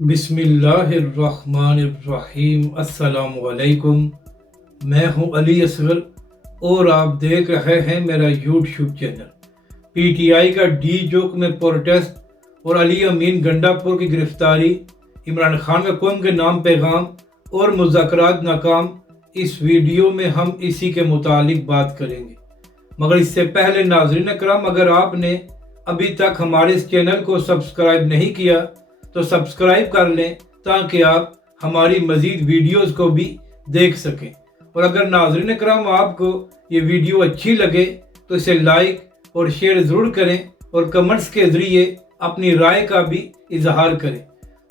बिस्मिल्लाहिर्रहमानिर्रहीम। अस्सलाम वालेकुम। मैं हूं अली असगर और आप देख रहे हैं मेरा यूट्यूब चैनल। पीटीआई का डी चौक में प्रोटेस्ट और अली अमीन गंडापुर की गिरफ्तारी, इमरान खान का कौम के नाम पैगाम और मुज़ाकरात नाकाम, इस वीडियो में हम इसी के मुतालिक बात करेंगे। मगर इससे पहले नाज़रीन अकराम, अगर आपने अभी तक हमारे इस चैनल को सब्सक्राइब नहीं किया तो सब्सक्राइब कर लें ताकि आप हमारी मज़ीद वीडियोस को भी देख सकें। और अगर नाज़रीन करम आपको ये वीडियो अच्छी लगे तो इसे लाइक और शेयर ज़रूर करें और कमेंट्स के ज़रिए अपनी राय का भी इजहार करें।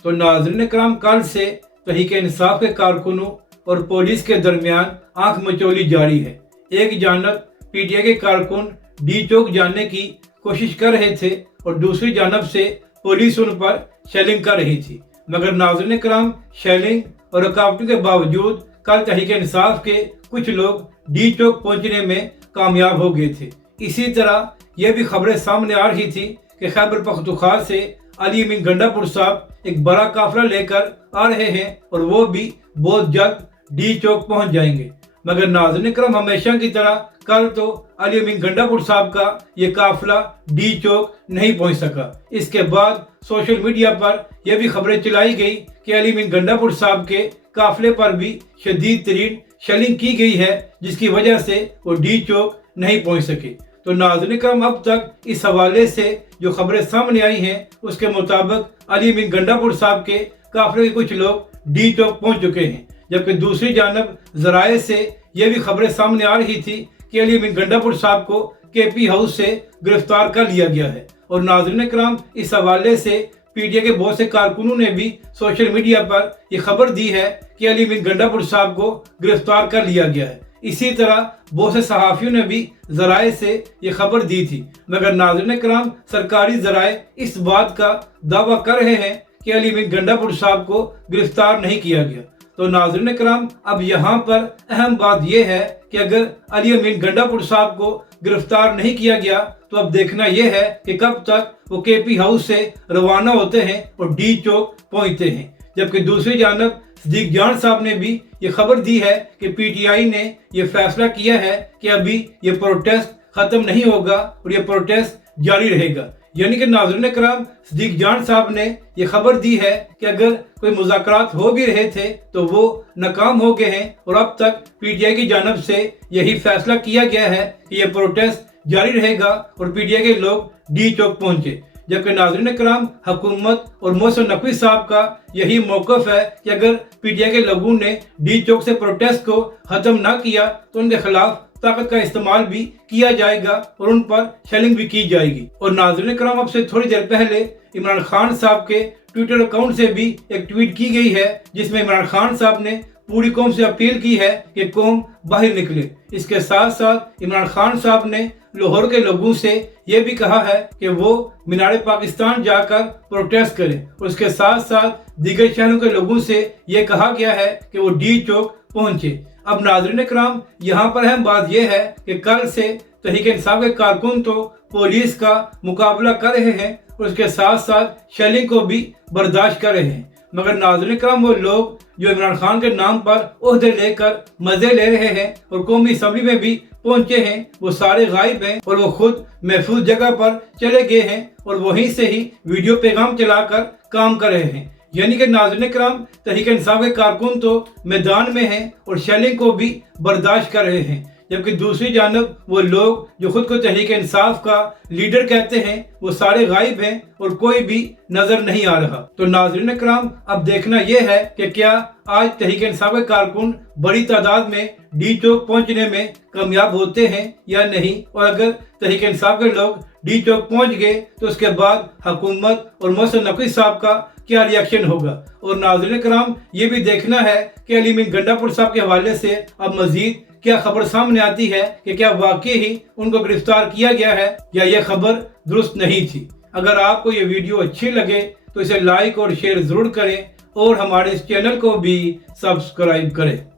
तो नाज़रीन करम, कल से तहरीक इंसाफ के कारकुनों और पुलिस के दरमियान आंख मचोली जारी है। एक जानब पीटीआई के कारकुन डी चौक जाने की कोशिश कर रहे थे और दूसरी जानब से पुलिस उन पर शेलिंग कर रही थी। मगर नाज़रीन करम, शेलिंग और रुकावटों के बावजूद कल तहरीक इंसाफ के कुछ लोग डी चौक पहुंचने में कामयाब हो गए थे। इसी तरह यह भी खबरें सामने आ रही थी कि खैबर पख्तूनख्वा से अली अमीन गंडापुर साहब एक बड़ा काफिला लेकर आ रहे हैं और वो भी बहुत जल्द डी चौक पहुंच जाएंगे। मगर नाज़रीन करम, हमेशा की तरह कल तो अली अमीन गंडापुर साहब का ये काफिला डी चौक नहीं पहुंच सका। इसके बाद सोशल मीडिया पर यह भी खबरें चलाई गई कि अली अमीन गंडापुर साहब के काफिले पर भी शदीद तरीन शेलिंग की गई है, जिसकी वजह से वो डी चौक नहीं पहुंच सके। तो नाज़रीन करम, अब तक इस हवाले से जो खबरें सामने आई हैं उसके मुताबिक अली अमीन गंडापुर साहब के काफिले के कुछ लोग डी चौक पहुंच चुके हैं, जबकि दूसरी जानब ज़राए से यह भी खबरें सामने आ रही थी कि अली अमीन गंडापुर साहब को केपी हाउस से गिरफ्तार कर लिया गया है। और नाज़रीन करम, इस हवाले से पीटीआई के बहुत से कारकुनों ने भी सोशल मीडिया पर यह खबर दी है कि अली अमीन गंडापुर साहब को गिरफ्तार कर लिया गया है। इसी तरह बहुत से सहाफ़ियों ने भी ज़राए से ये खबर दी थी। मगर नाज़रीन करम, सरकारी ज़राए इस बात का दावा कर रहे हैं कि अली अमीन गंडापुर साहब को गिरफ्तार नहीं किया गया। तो नाज़रीन करम, अब यहाँ पर अहम बात यह है कि अगर अली अमीन गंडापुर साहब को गिरफ्तार नहीं किया गया तो अब देखना यह है कि कब तक वो केपी हाउस से रवाना होते हैं और डी चौक पहुंचते हैं। जबकि दूसरी जानब सिद्दीक जान साहब ने भी ये खबर दी है कि पीटीआई ने यह फैसला किया है कि अभी ये प्रोटेस्ट खत्म नहीं होगा और ये प्रोटेस्ट जारी रहेगा। यानी कि नाज़रीन करम, सिद्दीक जान साहब ने यह खबर दी है कि अगर कोई मुज़ाकरात हो भी रहे थे तो वो नाकाम हो गए हैं और अब तक पीटीआई की जानब से यही फैसला किया गया है कि यह प्रोटेस्ट जारी रहेगा और पीटीआई के लोग डी चौक पहुंचे। जबकि नाज़रीन करम, हुकूमत और मोहसिन नकवी साहब का यही मौक़िफ़ है कि अगर पीटीआई के लोगों ने डी चौक से प्रोटेस्ट को ख़त्म ना किया तो उनके खिलाफ ताकत का इस्तेमाल भी किया जाएगा और उन पर शेलिंग भी की जाएगी। और नाज़रीन करम, अब से थोड़ी देर पहले इमरान खान साहब के ट्विटर अकाउंट से भी एक ट्वीट की गई है जिसमें इमरान खान साहब ने पूरी कौम से अपील की है कि कौम बाहर निकले। इसके साथ साथ इमरान खान साहब ने लाहौर के लोगों से ये भी कहा है कि वो मीनार पाकिस्तान जाकर प्रोटेस्ट करें और उसके साथ साथ दीगर शहरों के लोगों से ये कहा गया है कि वो डी चौक पहुंचे। अब नाज़रीन करम, यहाँ पर अहम बात यह है कि कल से तहरीक इंसाफ के कारकुन तो पुलिस का मुकाबला कर रहे हैं और उसके साथ साथ शेलिंग को भी बर्दाश्त कर रहे हैं। मगर नाज़रीन करम, वो लोग जो इमरान खान के नाम पर ओहदे लेकर मजे ले रहे हैं और कौमी असम्बली में भी पहुंचे हैं, वो सारे गायब हैं और वो खुद महफूज जगह पर चले गए हैं और वहीं से ही वीडियो पैगाम चलाकर काम कर रहे हैं। यानी कि नाज़रीन करम, तहरीक इंसाफ के कारकुन तो मैदान में हैं और शेलिंग को भी बर्दाश्त कर रहे हैं, जबकि दूसरी जानब वो लोग जो खुद को तहरीक इंसाफ का लीडर कहते हैं वो सारे गायब हैं और कोई भी नजर नहीं आ रहा। तो नाज़रीन करम, अब देखना यह है कि क्या आज तहरीक इंसाफ के कारकुन बड़ी तादाद में डी चौक पहुंचने में कामयाब होते हैं या नहीं, और अगर तहरीक इंसाफ के लोग डी चौक पहुंच गए तो उसके बाद हुकूमत और मोहसिन नकवी साहब का क्या रिएक्शन होगा। और नाज़रीन करम, ये भी देखना है कि अली अमीन गंडापुर साहब के हवाले से अब मजीद क्या खबर सामने आती है कि क्या वाकई ही उनको गिरफ्तार किया गया है या यह खबर दुरुस्त नहीं थी। अगर आपको ये वीडियो अच्छी लगे तो इसे लाइक और शेयर ज़रूर करें और हमारे इस चैनल को भी सब्सक्राइब करें।